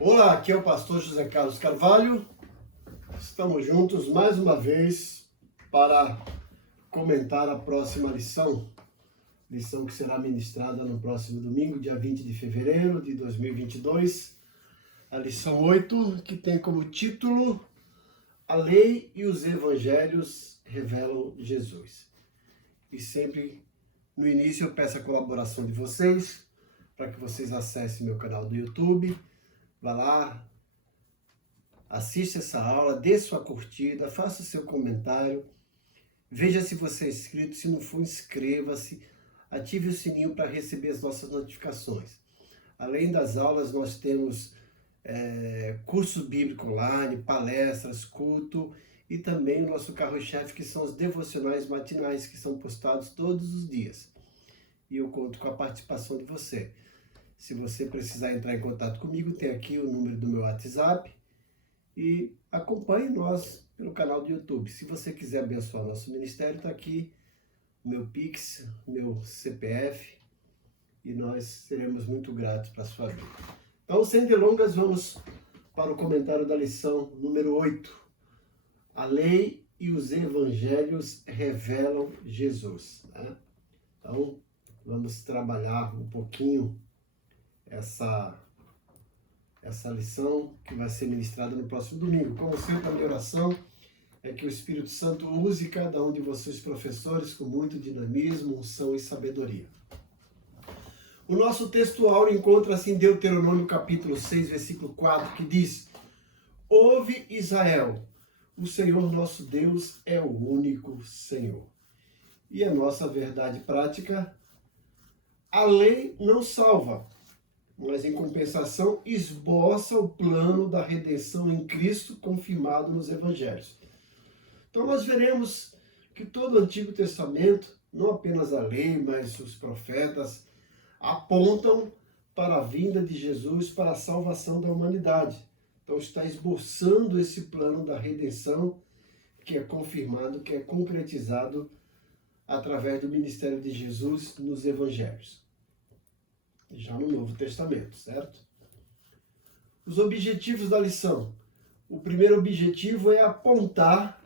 Olá, aqui é o pastor José Carlos Carvalho. Estamos juntos mais uma vez para comentar a próxima lição que será ministrada no próximo domingo, dia 20 de fevereiro de 2022, a lição 8, que tem como título A Lei e os Evangelhos Revelam Jesus. E sempre no início eu peço a colaboração de vocês, para que vocês acessem meu canal do YouTube. Vá lá, assista essa aula, dê sua curtida, faça o seu comentário, veja se você é inscrito, se não for, inscreva-se, ative o sininho para receber as nossas notificações. Além das aulas, nós temos curso bíblico online, palestras, culto e também o nosso carro-chefe, que são os devocionais matinais, que são postados todos os dias. E eu conto com a participação de você. Se você precisar entrar em contato comigo, tem aqui o número do meu WhatsApp e acompanhe nós pelo canal do YouTube. Se você quiser abençoar nosso ministério, está aqui o meu Pix, meu CPF e nós seremos muito gratos para a sua vida. Então, sem delongas, vamos para o comentário da lição número 8. A lei e os evangelhos revelam Jesus. Né? Então, vamos trabalhar um pouquinho essa lição que vai ser ministrada no próximo domingo. Como sempre, a minha oração é que o Espírito Santo use cada um de vocês, professores, com muito dinamismo, unção e sabedoria. O nosso texto áureo encontra-se em Deuteronômio capítulo 6, versículo 4, que diz: Ouve, Israel, o Senhor nosso Deus é o único Senhor. E a nossa verdade prática: a lei não salva, mas em compensação esboça o plano da redenção em Cristo confirmado nos evangelhos. Então nós veremos que todo o Antigo Testamento, não apenas a lei, mas os profetas, apontam para a vinda de Jesus, para a salvação da humanidade. Então está esboçando esse plano da redenção que é confirmado, que é concretizado através do ministério de Jesus nos evangelhos. Já no Novo Testamento, certo? Os objetivos da lição. O primeiro objetivo é apontar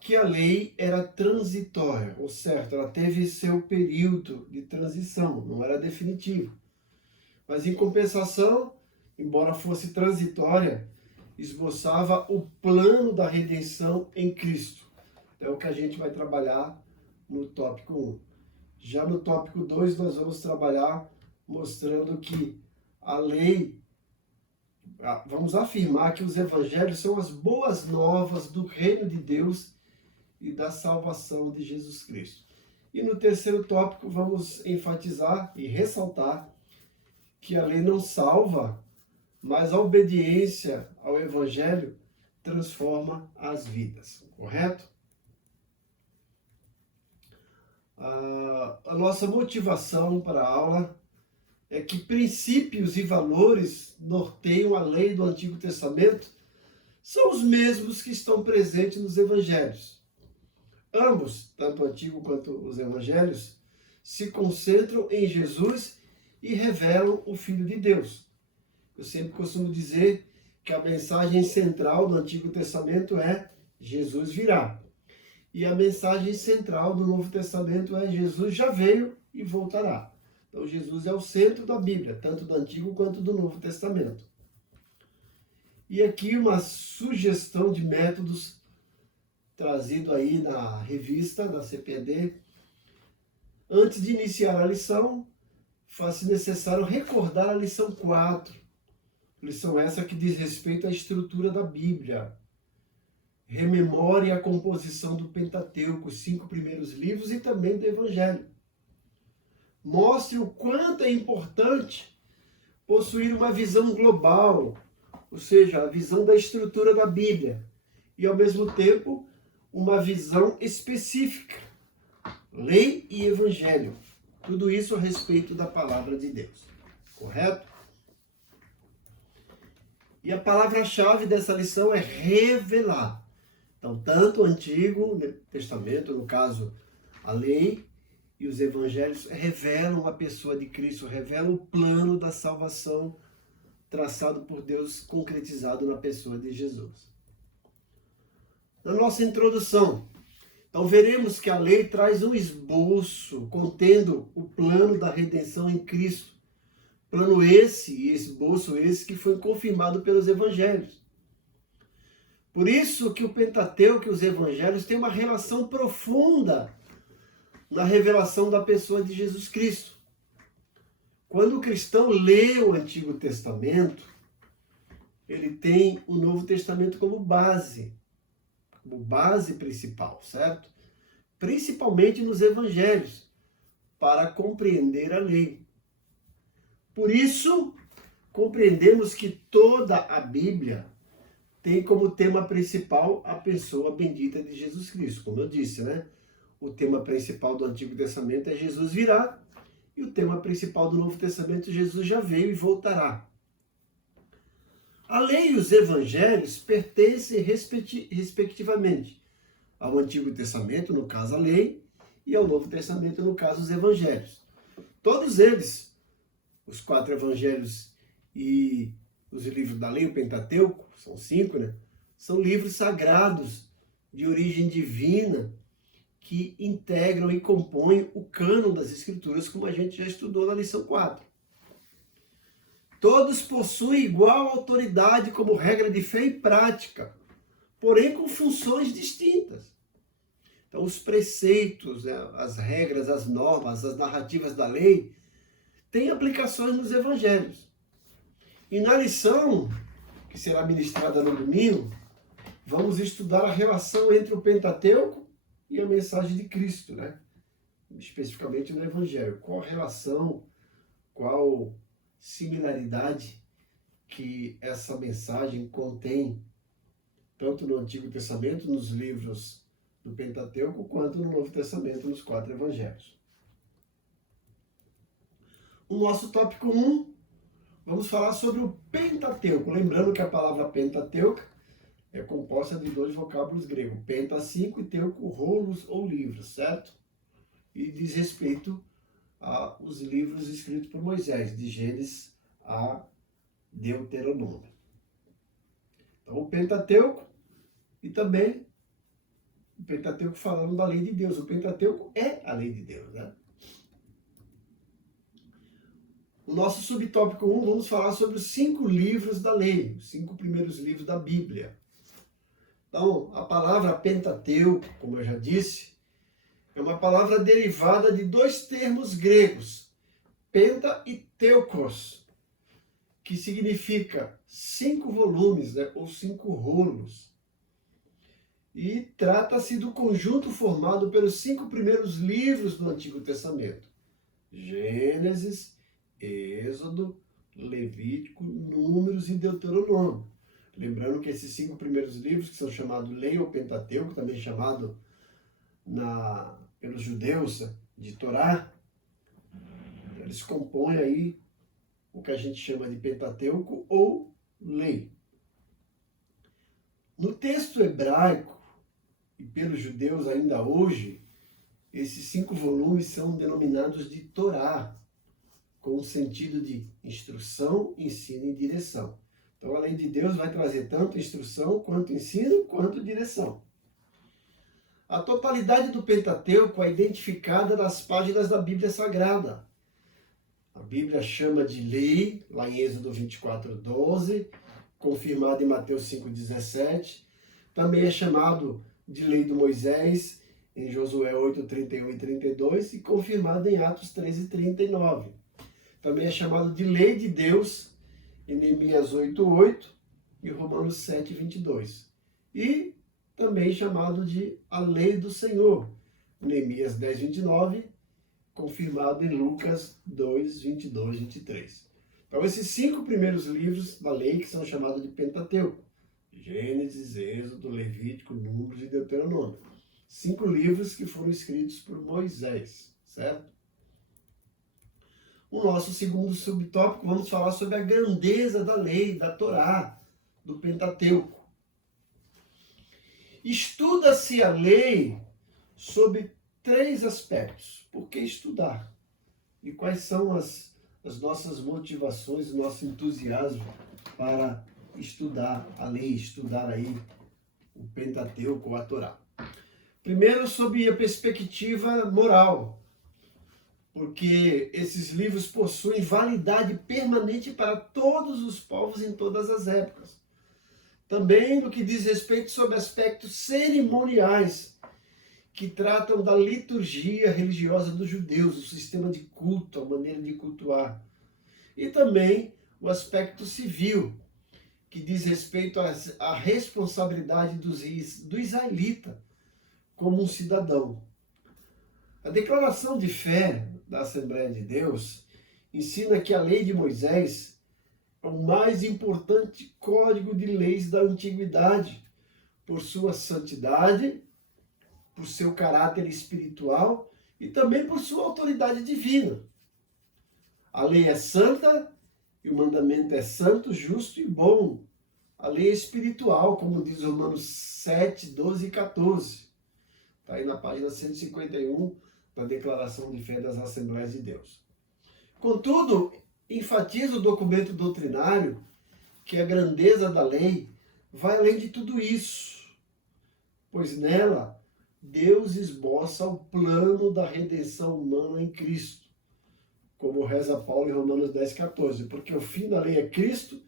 que a lei era transitória, ou certo, ela teve seu período de transição, não era definitivo. Mas em compensação, embora fosse transitória, esboçava o plano da redenção em Cristo. É o que a gente vai trabalhar no tópico 1. Já no tópico 2, nós vamos trabalhar mostrando que a lei, vamos afirmar que os evangelhos são as boas novas do reino de Deus e da salvação de Jesus Cristo. E no terceiro tópico vamos enfatizar e ressaltar que a lei não salva, mas a obediência ao evangelho transforma as vidas, correto? A nossa motivação para a aula é que princípios e valores norteiam a lei do Antigo Testamento são os mesmos que estão presentes nos evangelhos. Ambos, tanto o Antigo quanto os evangelhos, se concentram em Jesus e revelam o Filho de Deus. Eu sempre costumo dizer que a mensagem central do Antigo Testamento é Jesus virá. E a mensagem central do Novo Testamento é Jesus já veio e voltará. Então, Jesus é o centro da Bíblia, tanto do Antigo quanto do Novo Testamento. E aqui uma sugestão de métodos trazido aí na revista, da CPD. Antes de iniciar a lição, faz-se necessário recordar a lição 4. Lição essa que diz respeito à estrutura da Bíblia. Rememore a composição do Pentateuco, os 5 primeiros livros e também do Evangelho. Mostre o quanto é importante possuir uma visão global, ou seja, a visão da estrutura da Bíblia, e ao mesmo tempo uma visão específica, lei e evangelho. Tudo isso a respeito da palavra de Deus, correto? E a palavra-chave dessa lição é revelar. Então, tanto o Antigo Testamento, no caso, a lei, e os evangelhos revelam a pessoa de Cristo, revelam o plano da salvação traçado por Deus, concretizado na pessoa de Jesus. Na nossa introdução, então veremos que a lei traz um esboço contendo o plano da redenção em Cristo. Plano esse e esboço esse que foi confirmado pelos evangelhos. Por isso que o Pentateuco e os evangelhos têm uma relação profunda na revelação da pessoa de Jesus Cristo. Quando o cristão lê o Antigo Testamento, ele tem o Novo Testamento como base principal, certo? Principalmente nos evangelhos, para compreender a lei. Por isso, compreendemos que toda a Bíblia tem como tema principal a pessoa bendita de Jesus Cristo. Como eu disse, né? O tema principal do Antigo Testamento é Jesus virá, e o tema principal do Novo Testamento é Jesus já veio e voltará. A lei e os evangelhos pertencem respectivamente ao Antigo Testamento, no caso a lei, e ao Novo Testamento, no caso os evangelhos. Todos eles, os 4 evangelhos e os livros da lei, o Pentateuco, são 5, né? São livros sagrados de origem divina que integram e compõem o cânon das Escrituras, como a gente já estudou na lição 4. Todos possuem igual autoridade como regra de fé e prática, porém com funções distintas. Então, os preceitos, as regras, as normas, as narrativas da lei têm aplicações nos evangelhos. E na lição, que será ministrada no domingo, vamos estudar a relação entre o Pentateuco e a mensagem de Cristo, né? Especificamente no Evangelho. Qual a relação, qual similaridade que essa mensagem contém, tanto no Antigo Testamento, nos livros do Pentateuco, quanto no Novo Testamento, nos 4 Evangelhos. O nosso tópico 1, vamos falar sobre o Pentateuco. Lembrando que a palavra Pentateuco é composta de 2 vocábulos gregos, penta 5 e teuco, rolos ou livros, certo? E diz respeito aos livros escritos por Moisés, de Gênesis a Deuteronômio. Então, o Pentateuco e também o Pentateuco falando da lei de Deus. O Pentateuco é a lei de Deus, né? O nosso subtópico 1, vamos falar sobre os 5 livros da lei, os 5 primeiros livros da Bíblia. Então, a palavra Pentateuco, como eu já disse, é uma palavra derivada de 2 termos gregos, penta e teukos, que significa 5 volumes, né, ou 5 rolos. E trata-se do conjunto formado pelos 5 primeiros livros do Antigo Testamento: Gênesis, Êxodo, Levítico, Números e Deuteronômio. Lembrando que esses 5 primeiros livros, que são chamados Lei ou Pentateuco, também chamado pelos judeus de Torá, eles compõem aí o que a gente chama de Pentateuco ou Lei. No texto hebraico, e pelos judeus ainda hoje, esses 5 volumes são denominados de Torá, com o sentido de instrução, ensino e direção. Então, a lei de Deus vai trazer tanto instrução, quanto ensino, quanto direção. A totalidade do Pentateuco é identificada nas páginas da Bíblia Sagrada. A Bíblia chama de lei, lá em Êxodo 24:12, confirmado em Mateus 5:17. Também é chamado de lei do Moisés, em Josué 8:31 e 32, e confirmado em Atos 13:39. Também é chamado de lei de Deus, em Neemias 8:8 e Romanos 7:22. E também chamado de a lei do Senhor, Neemias 10:29, confirmado em Lucas 2:22 e 23. Então, esses 5 primeiros livros da lei, que são chamados de Pentateuco: Gênesis, Êxodo, Levítico, Números e Deuteronômio. 5 livros que foram escritos por Moisés, certo? O nosso segundo subtópico, vamos falar sobre a grandeza da lei, da Torá, do Pentateuco. Estuda-se a lei sob 3 aspectos. Por que estudar? E quais são as as nossas motivações, o nosso entusiasmo para estudar a lei, estudar aí o Pentateuco, ou a Torá. Primeiro, sob a perspectiva moral, porque esses livros possuem validade permanente para todos os povos em todas as épocas. Também no que diz respeito sobre aspectos cerimoniais, que tratam da liturgia religiosa dos judeus, o sistema de culto, a maneira de cultuar. E também o aspecto civil, que diz respeito à responsabilidade do israelita como um cidadão. A declaração de fé da Assembleia de Deus ensina que a lei de Moisés é o mais importante código de leis da antiguidade, por sua santidade, por seu caráter espiritual e também por sua autoridade divina. A lei é santa e o mandamento é santo, justo e bom. A lei é espiritual, como diz Romanos 7, 12 e 14. Está aí na página 151 da Declaração de Fé das Assembleias de Deus. Contudo, enfatiza o documento doutrinário que a grandeza da lei vai além de tudo isso, pois nela Deus esboça o plano da redenção humana em Cristo, como reza Paulo em Romanos 10, 14, porque o fim da lei é Cristo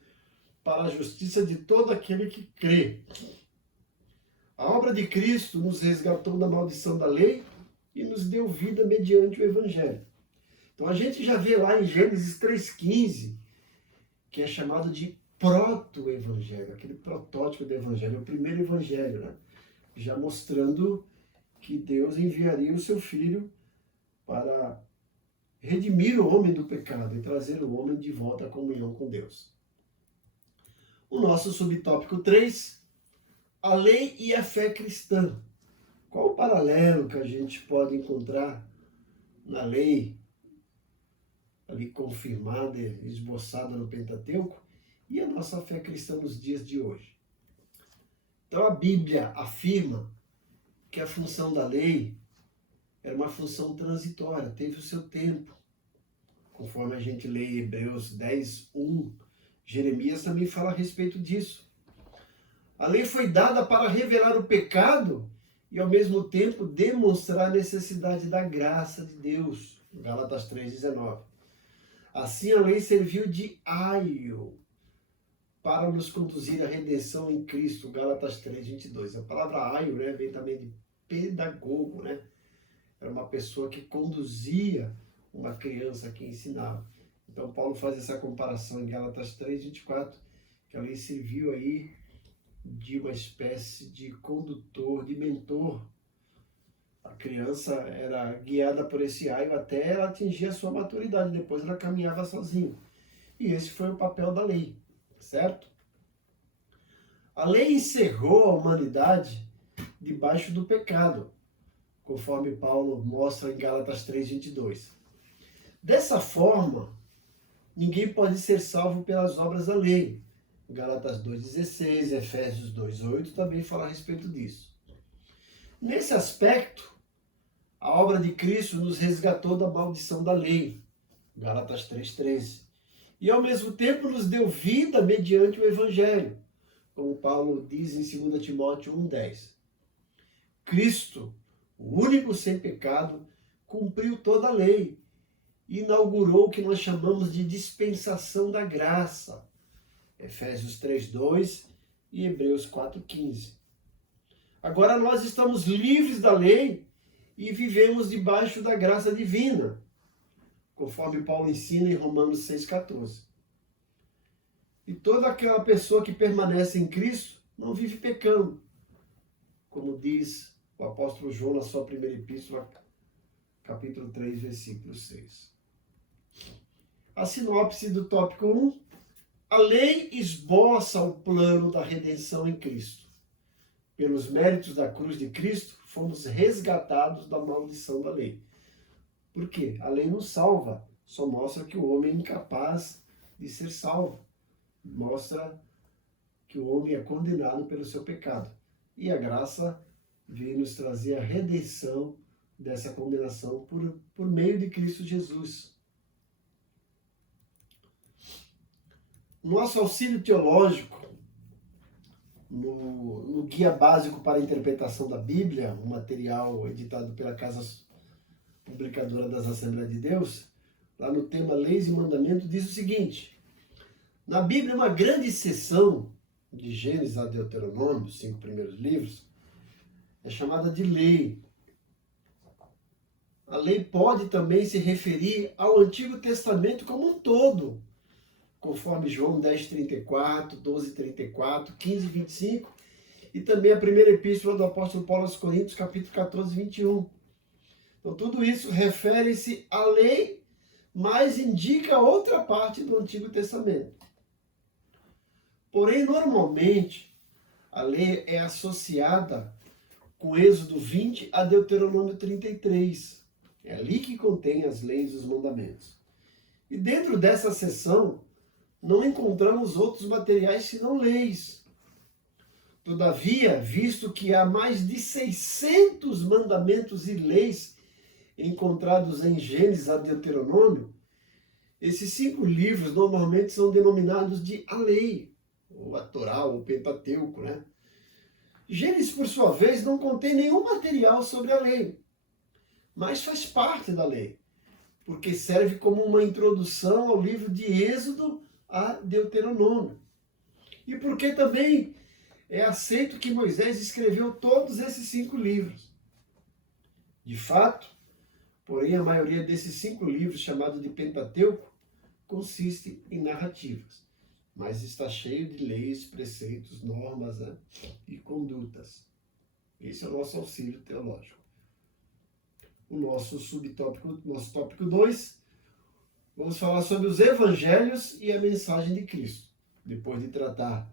para a justiça de todo aquele que crê. A obra de Cristo nos resgatou da maldição da lei e nos deu vida mediante o Evangelho. Então a gente já vê lá em Gênesis 3,15, que é chamado de proto-evangelho, aquele protótipo do evangelho, o primeiro evangelho, né? Já mostrando que Deus enviaria o seu Filho para redimir o homem do pecado e trazer o homem de volta à comunhão com Deus. O nosso subtópico 3, a lei e a fé cristã. Qual o paralelo que a gente pode encontrar na lei, ali confirmada e esboçada no Pentateuco, e a nossa fé cristã nos dias de hoje? Então a Bíblia afirma que a função da lei era uma função transitória, teve o seu tempo. Conforme a gente lê em Hebreus 10, 1, Jeremias também fala a respeito disso. A lei foi dada para revelar o pecado e ao mesmo tempo demonstrar a necessidade da graça de Deus. Gálatas 3,19. Assim a lei serviu de aio para nos conduzir à redenção em Cristo. Gálatas 3,22. A palavra aio, né, vem também de pedagogo, né? Era uma pessoa que conduzia uma criança, que ensinava. Então Paulo faz essa comparação em Gálatas 3,24, que a lei serviu aí de uma espécie de condutor, de mentor. A criança era guiada por esse aio até ela atingir a sua maturidade, depois ela caminhava sozinha. E esse foi o papel da lei, certo? A lei encerrou a humanidade debaixo do pecado, conforme Paulo mostra em Gálatas 3,22. Dessa forma, ninguém pode ser salvo pelas obras da lei. Gálatas 2,16, Efésios 2,8 também fala a respeito disso. Nesse aspecto, a obra de Cristo nos resgatou da maldição da lei. Gálatas 3,13. E ao mesmo tempo nos deu vida mediante o Evangelho, como Paulo diz em 2 Timóteo 1,10. Cristo, o único sem pecado, cumpriu toda a lei e inaugurou o que nós chamamos de dispensação da graça. Efésios 3,2 e Hebreus 4,15. Agora nós estamos livres da lei e vivemos debaixo da graça divina, conforme Paulo ensina em Romanos 6,14. E toda aquela pessoa que permanece em Cristo não vive pecando, como diz o apóstolo João na sua primeira epístola, capítulo 3, versículo 6. A sinopse do tópico 1. A lei esboça o plano da redenção em Cristo. Pelos méritos da cruz de Cristo, fomos resgatados da maldição da lei. Por quê? A lei nos salva, só mostra que o homem é incapaz de ser salvo. Mostra que o homem é condenado pelo seu pecado. E a graça veio nos trazer a redenção dessa condenação por meio de Cristo Jesus. nosso auxílio teológico, no Guia Básico para a Interpretação da Bíblia, um material editado pela Casa Publicadora das Assembleias de Deus, lá no tema Leis e Mandamentos, diz o seguinte: na Bíblia, uma grande seção, de Gênesis a Deuteronômio, os 5 primeiros livros, é chamada de lei. A lei pode também se referir ao Antigo Testamento como um todo, conforme João 10:34, 12:34, 15:25, e também a primeira epístola do apóstolo Paulo aos Coríntios, capítulo 14:21. Então, tudo isso refere-se à lei, mas indica outra parte do Antigo Testamento. Porém, normalmente, a lei é associada com Êxodo 20 a Deuteronômio 33. É ali que contém as leis e os mandamentos. E dentro dessa seção, não encontramos outros materiais senão leis. Todavia, visto que há mais de 600 mandamentos e leis encontrados em Gênesis a Deuteronômio, esses 5 livros normalmente são denominados de a lei, ou a Torá, ou o Pentateuco, né? Gênesis, por sua vez, não contém nenhum material sobre a lei, mas faz parte da lei, porque serve como uma introdução ao livro de Êxodo a Deuteronômio. E porque também é aceito que Moisés escreveu todos esses 5 livros. De fato, porém, a maioria desses 5 livros, chamados de Pentateuco, consiste em narrativas, mas está cheio de leis, preceitos, normas, né, e condutas. Esse é o nosso auxílio teológico. O nosso subtópico, nosso tópico 2, vamos falar sobre os evangelhos e a mensagem de Cristo. Depois de tratar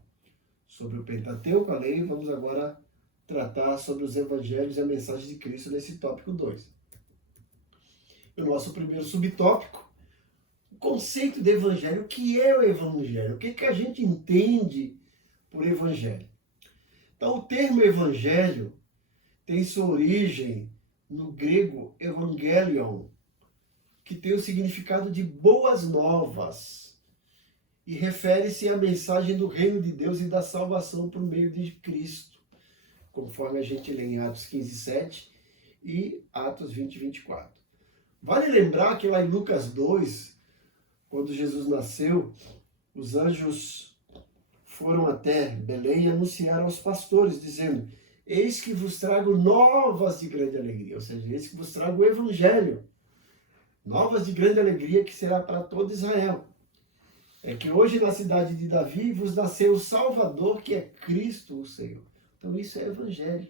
sobre o Pentateuco, a lei, vamos agora tratar sobre os evangelhos e a mensagem de Cristo nesse tópico 2. O nosso primeiro subtópico, o conceito de evangelho. O que é o evangelho? O que a gente entende por evangelho? Então, o termo evangelho tem sua origem no grego evangelion, que tem o significado de boas novas, e refere-se à mensagem do reino de Deus e da salvação por meio de Cristo, conforme a gente lê em Atos 15:7 e Atos 20:24. Vale lembrar que lá em Lucas 2, quando Jesus nasceu, os anjos foram até Belém e anunciaram aos pastores, dizendo: eis que vos trago novas de grande alegria, ou seja, eis que vos trago o evangelho, novas de grande alegria que será para todo Israel. É que hoje na cidade de Davi vos nasceu o Salvador, que é Cristo o Senhor. Então isso é evangelho.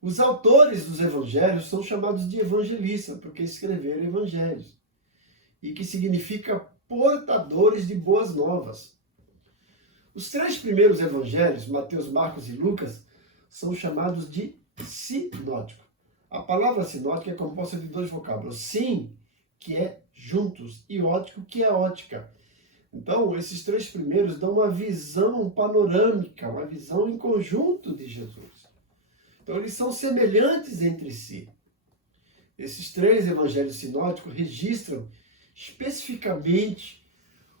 Os autores dos evangelhos são chamados de evangelistas, porque escreveram evangelhos, e que significa portadores de boas novas. Os 3 primeiros evangelhos, Mateus, Marcos e Lucas, são chamados de sinóticos. A palavra sinótica é composta de 2 vocábulos: sim, que é juntos, e ótico, que é ótica. Então, esses 3 primeiros dão uma visão panorâmica, uma visão em conjunto de Jesus. Então, eles são semelhantes entre si. Esses 3 evangelhos sinóticos registram especificamente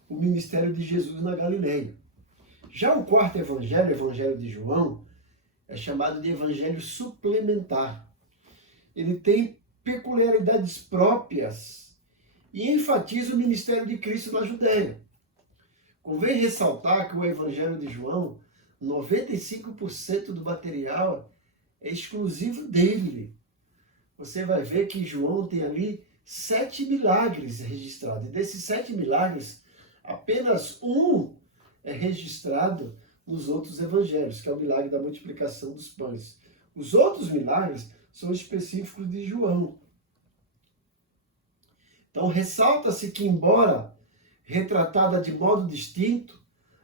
o ministério de Jesus na Galileia. Já o 4º evangelho, o evangelho de João, é chamado de evangelho suplementar. Ele tem peculiaridades próprias e enfatiza o ministério de Cristo na Judéia. Convém ressaltar que o evangelho de João, 95% do material é exclusivo dele. Você vai ver que João tem ali 7 milagres registrados. E desses 7 milagres, apenas um é registrado nos outros evangelhos, que é o milagre da multiplicação dos pães. Os outros milagres são específicos de João. Então, ressalta-se que, embora retratada de modo distinto,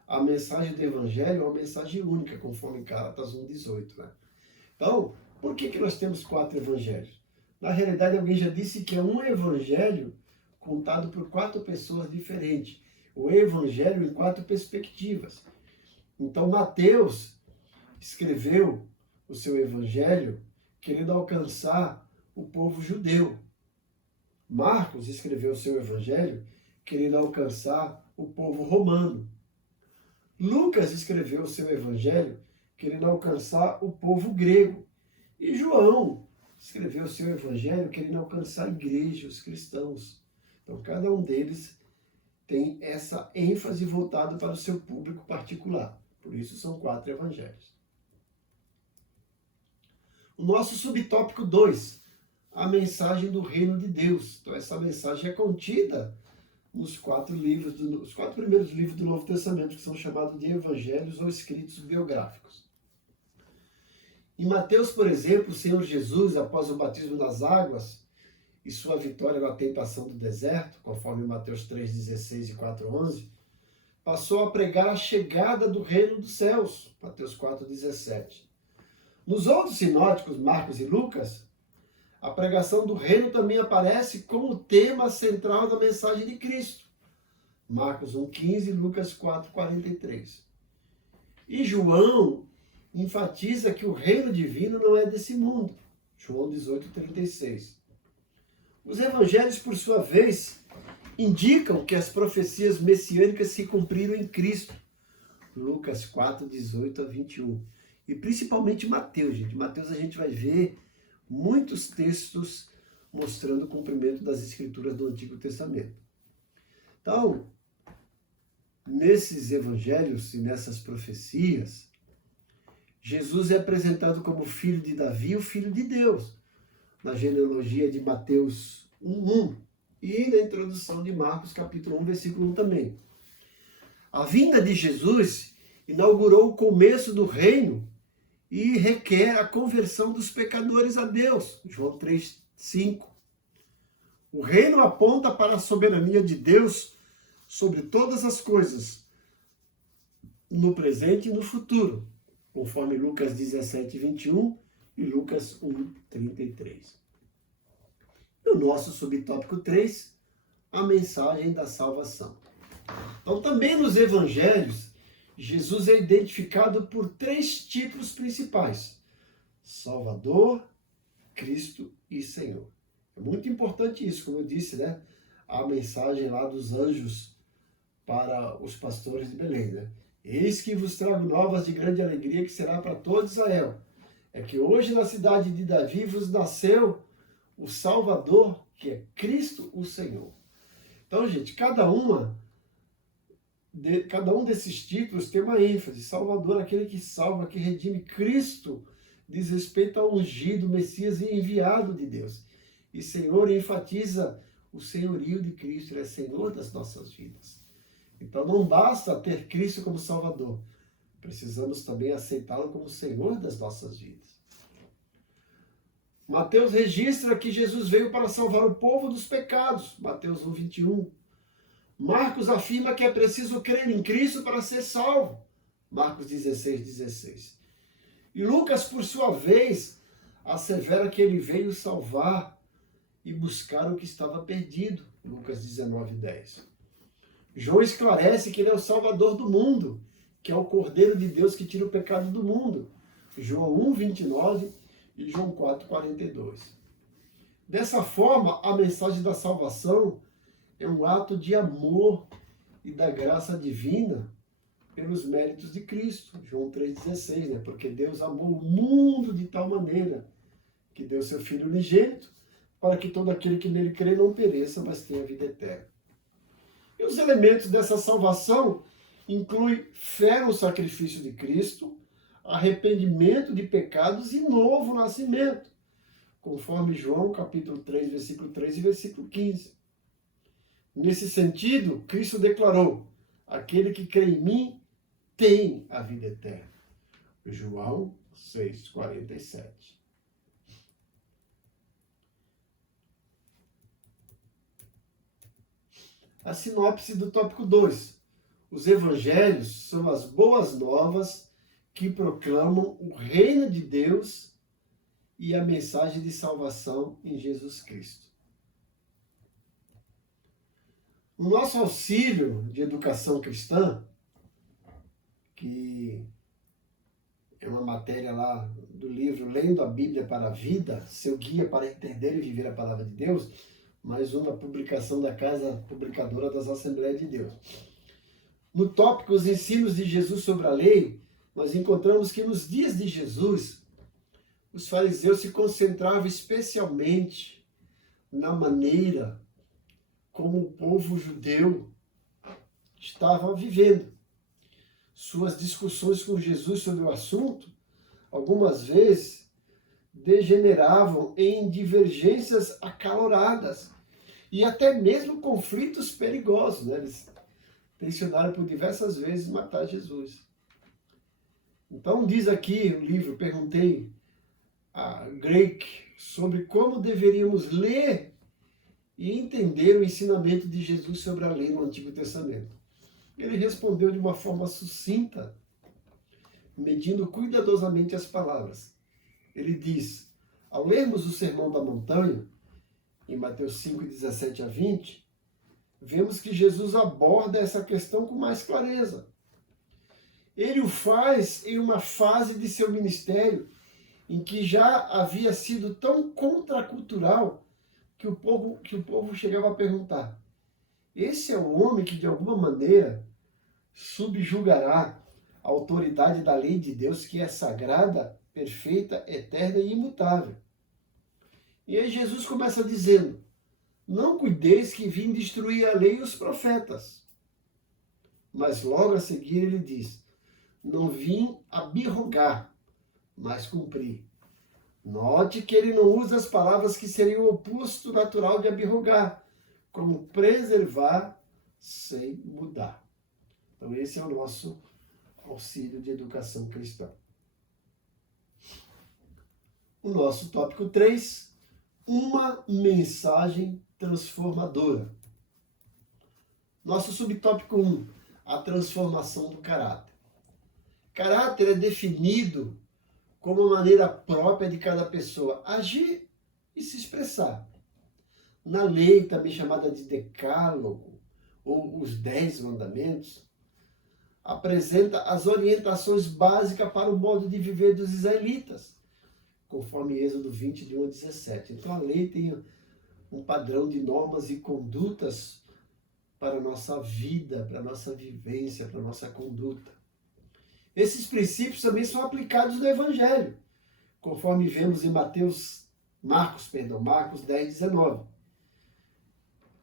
a mensagem do evangelho é uma mensagem única, conforme Gálatas 1:18, né? Então, por que nós temos 4 evangelhos? Na realidade, alguém já disse que é um evangelho contado por 4 pessoas diferentes. O evangelho em 4 perspectivas. Então, Mateus escreveu o seu evangelho querendo alcançar o povo judeu. Marcos escreveu o seu evangelho querendo alcançar o povo romano. Lucas escreveu o seu evangelho querendo alcançar o povo grego. E João escreveu o seu evangelho querendo alcançar a igreja, os cristãos. Então, cada um deles tem essa ênfase voltada para o seu público particular. Por isso, são 4 evangelhos. O nosso subtópico 2, a mensagem do reino de Deus. Então, essa mensagem é contida nos 4 livros, os 4 primeiros livros do Novo Testamento, que são chamados de evangelhos ou escritos biográficos. Em Mateus, por exemplo, o Senhor Jesus, após o batismo nas águas e sua vitória na tentação do deserto, conforme Mateus 3,16 e 4,11, passou a pregar a chegada do reino dos céus, Mateus 4,17. Nos outros sinóticos, Marcos e Lucas, a pregação do reino também aparece como tema central da mensagem de Cristo, Marcos 1,15 e Lucas 4,43. E João enfatiza que o reino divino não é desse mundo, João 18,36. Os evangelhos, por sua vez, indicam que as profecias messiânicas se cumpriram em Cristo, Lucas 4,18 a 21. E principalmente Mateus, gente. Mateus a gente vai ver muitos textos mostrando o cumprimento das escrituras do Antigo Testamento. Então, nesses evangelhos e nessas profecias, Jesus é apresentado como filho de Davi, o filho de Deus, na genealogia de Mateus 1:1 e na introdução de Marcos capítulo 1, versículo 1 também. A vinda de Jesus inaugurou o começo do reino e requer a conversão dos pecadores a Deus, João 3:5. O reino aponta para a soberania de Deus sobre todas as coisas, no presente e no futuro, conforme Lucas 17:21 e Lucas 1:33. E o nosso subtópico 3, a mensagem da salvação. Então, também nos evangelhos, Jesus é identificado por 3 títulos principais: Salvador, Cristo e Senhor. É muito importante isso, como eu disse, né? A mensagem lá dos anjos para os pastores de Belém, né? Eis que vos trago novas de grande alegria, que será para todo Israel. É que hoje na cidade de Davi vos nasceu o Salvador, que é Cristo o Senhor. Então, gente, cada um desses títulos tem uma ênfase. Salvador, aquele que salva, que redime. Cristo diz respeito ao ungido, Messias e enviado de Deus. E Senhor enfatiza o senhorio de Cristo, ele é Senhor das nossas vidas. Então não basta ter Cristo como Salvador, precisamos também aceitá-lo como Senhor das nossas vidas. Mateus registra que Jesus veio para salvar o povo dos pecados, Mateus 1:21. Marcos afirma que é preciso crer em Cristo para ser salvo, Marcos 16:16. E Lucas, por sua vez, assevera que ele veio salvar e buscar o que estava perdido, Lucas 19:10. João esclarece que ele é o Salvador do mundo, que é o Cordeiro de Deus que tira o pecado do mundo, João 1:29 e João 4:42. Dessa forma, a mensagem da salvação é um ato de amor e da graça divina pelos méritos de Cristo, João 3,16, né? Porque Deus amou o mundo de tal maneira que deu seu Filho unigênito para que todo aquele que nele crê não pereça, mas tenha vida eterna. E os elementos dessa salvação incluem fé no sacrifício de Cristo, arrependimento de pecados e novo nascimento, conforme João capítulo 3, versículo 3 e versículo 15. Nesse sentido, Cristo declarou: aquele que crê em mim tem a vida eterna. João 6,47. A sinopse do tópico 2. Os evangelhos são as boas novas que proclamam o reino de Deus e a mensagem de salvação em Jesus Cristo. O nosso auxílio de educação cristã, que é uma matéria lá do livro Lendo a Bíblia para a Vida, seu guia para entender e viver a palavra de Deus, mais uma publicação da Casa Publicadora das Assembleias de Deus. No tópico Os ensinos de Jesus sobre a lei, nós encontramos que nos dias de Jesus, os fariseus se concentravam especialmente na maneira como o povo judeu estava vivendo. Suas discussões com Jesus sobre o assunto, algumas vezes, degeneravam em divergências acaloradas e até mesmo conflitos perigosos, né? Eles tensionaram por diversas vezes matar Jesus. Então diz aqui o livro, perguntei a Greg sobre como deveríamos ler e entender o ensinamento de Jesus sobre a lei no Antigo Testamento. Ele respondeu de uma forma sucinta, medindo cuidadosamente as palavras. Ele diz, ao lermos o Sermão da Montanha, em Mateus 5, 17 a 20, vemos que Jesus aborda essa questão com mais clareza. Ele o faz em uma fase de seu ministério em que já havia sido tão contracultural que o povo chegava a perguntar, esse é o homem que de alguma maneira subjugará a autoridade da lei de Deus que é sagrada, perfeita, eterna e imutável. E aí Jesus começa dizendo, não cuideis que vim destruir a lei e os profetas. Mas logo a seguir ele diz, não vim abirrogar, mas cumprir. Note que ele não usa as palavras que seriam o oposto natural de abirrogar, como preservar sem mudar. Então esse é o nosso auxílio de educação cristã. O nosso tópico 3, uma mensagem transformadora. Nosso subtópico 1, a transformação do caráter. Caráter é definido como uma maneira própria de cada pessoa agir e se expressar. Na lei, também chamada de Decálogo, ou os 10 mandamentos, apresenta as orientações básicas para o modo de viver dos israelitas, conforme Êxodo 20, de 1 a 17. Então a lei tem um padrão de normas e condutas para a nossa vida, para a nossa vivência, para a nossa conduta. Esses princípios também são aplicados no Evangelho, conforme vemos em Marcos 10, 19.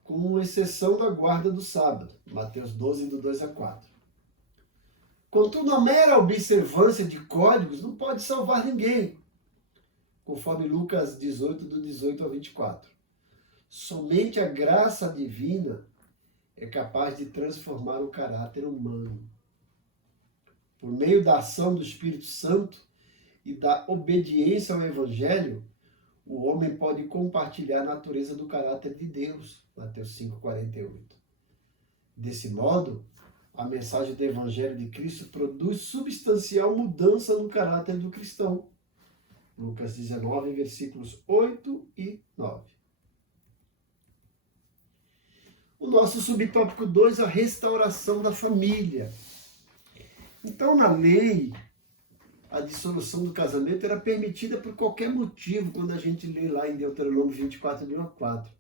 Com exceção da guarda do sábado, Mateus 12, do 2 a 4. Contudo, a mera observância de códigos não pode salvar ninguém, conforme Lucas 18, do 18 ao 24. Somente a graça divina é capaz de transformar o caráter humano. Por meio da ação do Espírito Santo e da obediência ao Evangelho, o homem pode compartilhar a natureza do caráter de Deus, Mateus 5, 48. Desse modo, a mensagem do Evangelho de Cristo produz substancial mudança no caráter do cristão. Lucas 19, versículos 8 e 9. O nosso subtópico 2, a restauração da família. Então, na lei, a dissolução do casamento era permitida por qualquer motivo, quando a gente lê lá em Deuteronômio 24, de 1 a 4.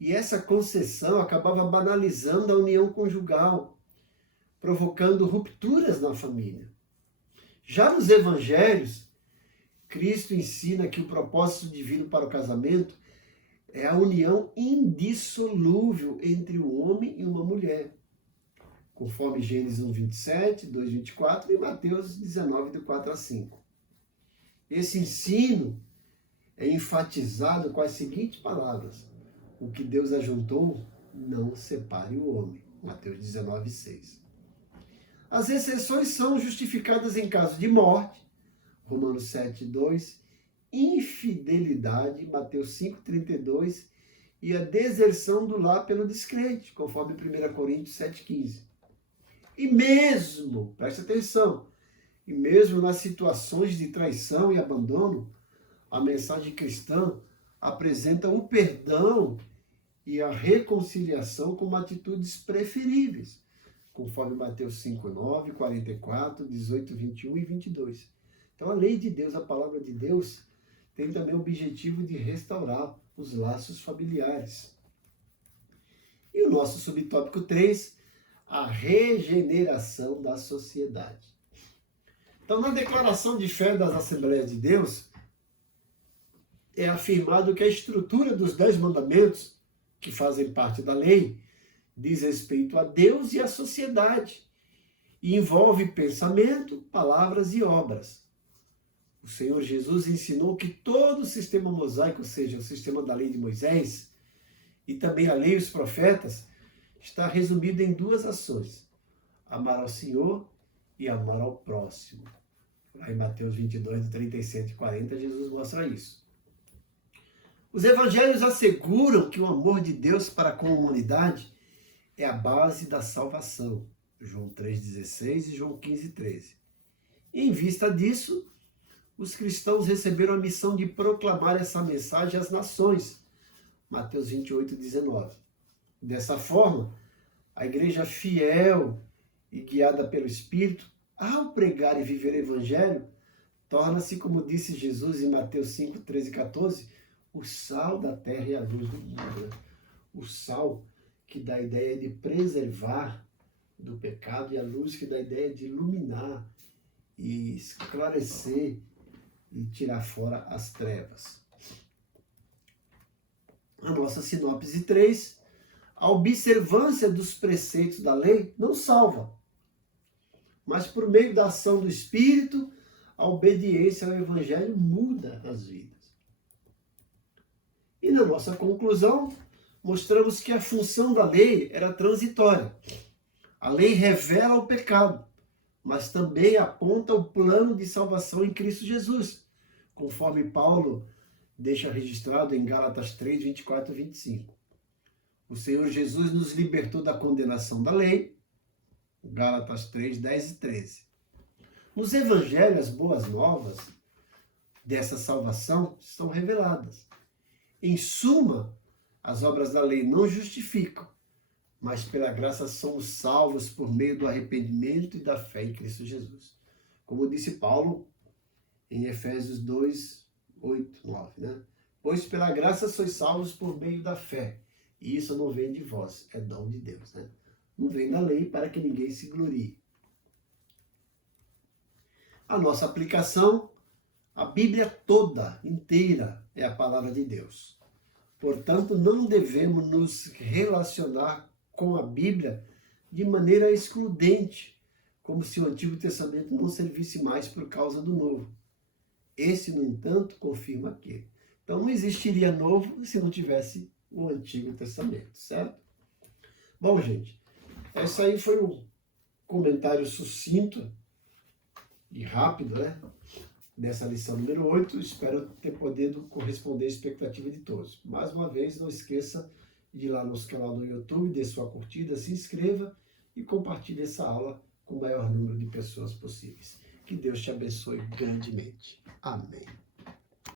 E essa concessão acabava banalizando a união conjugal, provocando rupturas na família. Já nos evangelhos, Cristo ensina que o propósito divino para o casamento é a união indissolúvel entre um homem e uma mulher, conforme Gênesis 1, 27, 2, 24 e Mateus 19, do 4 a 5. Esse ensino é enfatizado com as seguintes palavras: o que Deus ajuntou, não separe o homem. Mateus 19, 6. As exceções são justificadas em caso de morte, Romanos 7, 2, infidelidade, Mateus 5, 32, e a deserção do lar pelo descrente, conforme 1 Coríntios 7, 15. E mesmo, preste atenção, e mesmo nas situações de traição e abandono, a mensagem cristã apresenta o perdão e a reconciliação como atitudes preferíveis, conforme Mateus 5, 9, 44, 18, 21 e 22. Então a lei de Deus, a palavra de Deus, tem também o objetivo de restaurar os laços familiares. E o nosso subtópico 3, a regeneração da sociedade. Então, na declaração de fé das Assembleias de Deus, é afirmado que a estrutura dos 10 mandamentos, que fazem parte da lei, diz respeito a Deus e à sociedade, e envolve pensamento, palavras e obras. O Senhor Jesus ensinou que todo o sistema mosaico, ou seja, o sistema da lei de Moisés, e também a lei e os profetas, está resumido em 2 ações: amar ao Senhor e amar ao próximo. Lá em Mateus 22, 37 e 40, Jesus mostra isso. Os evangelhos asseguram que o amor de Deus para com a humanidade é a base da salvação. João 3,16 e João 15,13. E em vista disso, os cristãos receberam a missão de proclamar essa mensagem às nações. Mateus 28,19. Dessa forma, a igreja fiel e guiada pelo Espírito, ao pregar e viver o Evangelho, torna-se, como disse Jesus em Mateus 5, 13 e 14, o sal da terra e a luz do mundo. O sal que dá a ideia de preservar do pecado e a luz que dá a ideia de iluminar e esclarecer e tirar fora as trevas. A nossa sinopse 3, a observância dos preceitos da lei não salva, mas por meio da ação do Espírito, a obediência ao Evangelho muda as vidas. E na nossa conclusão, mostramos que a função da lei era transitória. A lei revela o pecado, mas também aponta o plano de salvação em Cristo Jesus, conforme Paulo deixa registrado em Gálatas 3, 24 e 25. O Senhor Jesus nos libertou da condenação da lei, Gálatas 3, 10 e 13. Nos evangelhos, as boas novas dessa salvação são reveladas. Em suma, as obras da lei não justificam, mas pela graça somos salvos por meio do arrependimento e da fé em Cristo Jesus. Como disse Paulo em Efésios 2, 8, 9, né? Pois pela graça sois salvos por meio da fé, e isso não vem de vós, é dom de Deus, né? Não vem da lei para que ninguém se glorie. A nossa aplicação, a Bíblia toda, inteira, é a palavra de Deus. Portanto, não devemos nos relacionar com a Bíblia de maneira excludente, como se o Antigo Testamento não servisse mais por causa do Novo. Esse, no entanto, confirma aquele. Então, não existiria Novo se não tivesse o Antigo Testamento, certo? Bom, gente, esse aí foi um comentário sucinto e rápido, né? Dessa lição número 8, espero ter podido corresponder à expectativa de todos. Mais uma vez, não esqueça de ir lá no nosso canal do YouTube, dê sua curtida, se inscreva e compartilhe essa aula com o maior número de pessoas possíveis. Que Deus te abençoe grandemente. Amém.